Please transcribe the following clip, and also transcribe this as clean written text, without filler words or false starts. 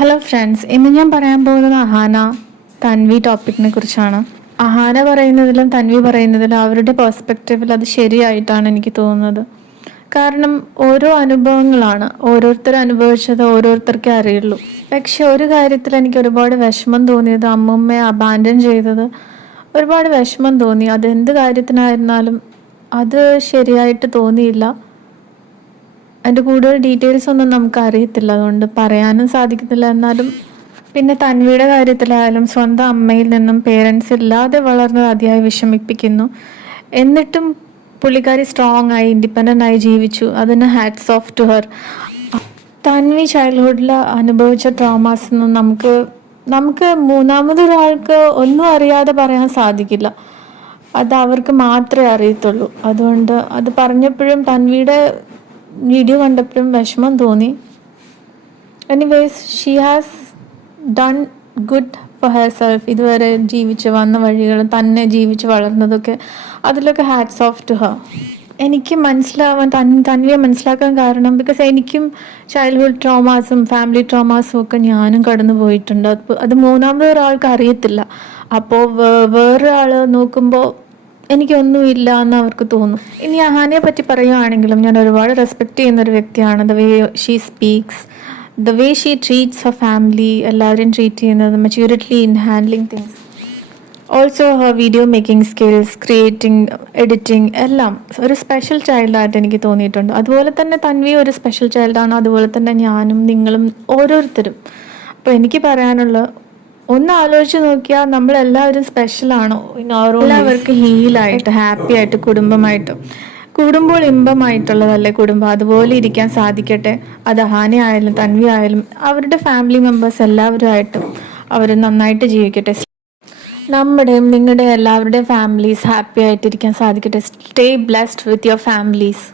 Hello friends, ഇന്ന് ഞാൻ പറയാൻ പോകുന്നത് അഹാന തൻവി ടോപ്പിക്കിനെ കുറിച്ചാണ്. അഹാന പറയുന്നതിലും തൻവി പറയുന്നതിലും അവരുടെ പെർസ്പെക്റ്റീവിൽ അത് ശരിയായിട്ടാണ് എനിക്ക് തോന്നുന്നത്. കാരണം ഓരോ അനുഭവങ്ങളാണ്, ഓരോരുത്തർ അനുഭവിച്ചത് ഓരോരുത്തർക്കേ അറിയുള്ളൂ. പക്ഷെ ഒരു കാര്യത്തിൽ എനിക്ക് ഒരുപാട് വിഷമം തോന്നിയത് അമ്മൂമ്മയെ അബാൻഡൻ ചെയ്തത് ഒരുപാട് വിഷമം തോന്നി. അത് എന്ത് കാര്യത്തിനായിരുന്നാലും അത് ശരിയായിട്ട് തോന്നിയില്ല. അതിൻ്റെ കൂടുതൽ ഡീറ്റെയിൽസ് ഒന്നും നമുക്ക് അറിയത്തില്ല, അതുകൊണ്ട് പറയാനും സാധിക്കത്തില്ല. എന്നാലും പിന്നെ തൻവിയുടെ കാര്യത്തിലായാലും സ്വന്തം അമ്മയിൽ നിന്നും പേരൻസ് ഇല്ലാതെ വളർന്നത് അതിയായി വിഷമിപ്പിക്കുന്നു. എന്നിട്ടും പുള്ളിക്കാരി സ്ട്രോങ് ആയി ഇൻഡിപെൻഡൻ്റ് ആയി ജീവിച്ചു. അതിന് hats off to her. Tanvi ചൈൽഡ്ഹുഡിൽ അനുഭവിച്ച ട്രോമാസ് ഒന്നും നമുക്ക് മൂന്നാമതൊരാൾക്ക് ഒന്നും അറിയാതെ പറയാൻ സാധിക്കില്ല. അത് അവർക്ക് മാത്രമേ അറിയത്തുള്ളൂ. അതുകൊണ്ട് അത് പറഞ്ഞപ്പോഴും തൻവിയുടെ വീഡിയോ കണ്ടപ്പോഴും വിഷമം തോന്നി. Anyways, she has done good for her self. ഇതുവരെ ജീവിച്ച് വന്ന വഴികൾ, തന്നെ ജീവിച്ച് വളർന്നതൊക്കെ, അതിലൊക്കെ ഹാറ്റ്സ് ഓഫ് ടു ഹർ. എനിക്ക് തൻവിയെ മനസ്സിലാക്കാൻ കാരണം ബിക്കോസ് എനിക്കും ചൈൽഡ്ഹുഡ് ട്രോമാസും ഫാമിലി ട്രോമാസും ഒക്കെ ഞാനും കടന്നു പോയിട്ടുണ്ട്. അത് മൂന്നാമതൊരാൾക്ക് അറിയത്തില്ല. അപ്പോൾ വേറൊരാൾ നോക്കുമ്പോൾ എനിക്കൊന്നുമില്ല എന്ന് അവർക്ക് തോന്നും. ഇനി അഹാനയെ പറ്റി പറയുകയാണെങ്കിലും ഞാൻ ഒരുപാട് റെസ്പെക്റ്റ് ചെയ്യുന്ന ഒരു വ്യക്തിയാണ്. The way she speaks, the way she treats her family, എല്ലാവരും ട്രീറ്റ് ചെയ്യുന്നത് maturity in handling things. Also her video making skills, creating, editing എല്ലാം ഒരു സ്പെഷ്യൽ ചൈൽഡായിട്ട് എനിക്ക് തോന്നിയിട്ടുണ്ട്. അതുപോലെ തന്നെ തൻവി ഒരു സ്പെഷ്യൽ ചൈൽഡാണ്. അതുപോലെ തന്നെ ഞാനും നിങ്ങളും ഓരോരുത്തരും. അപ്പോൾ എനിക്ക് പറയാനുള്ള, ഒന്ന് ആലോചിച്ച് നോക്കിയാൽ നമ്മളെല്ലാവരും സ്പെഷ്യലാണോ? എല്ലാവർക്കും ഹീലായിട്ട് ഹാപ്പി ആയിട്ട് കുടുംബമായിട്ട് കൂടുമ്പോൾ ഇമ്പമായിട്ടുള്ളതല്ലേ കുടുംബം. അതുപോലെ ഇരിക്കാൻ സാധിക്കട്ടെ. അത് അഹാന ആയാലും തൻവി ആയാലും അവരുടെ ഫാമിലി മെമ്പേഴ്സ് എല്ലാവരുമായിട്ടും അവർ നന്നായിട്ട് ജീവിക്കട്ടെ. നമ്മുടെയും നിങ്ങളുടെയും എല്ലാവരുടെയും ഫാമിലീസ് ഹാപ്പി ആയിട്ടിരിക്കാൻ സാധിക്കട്ടെ. Stay blessed with your families.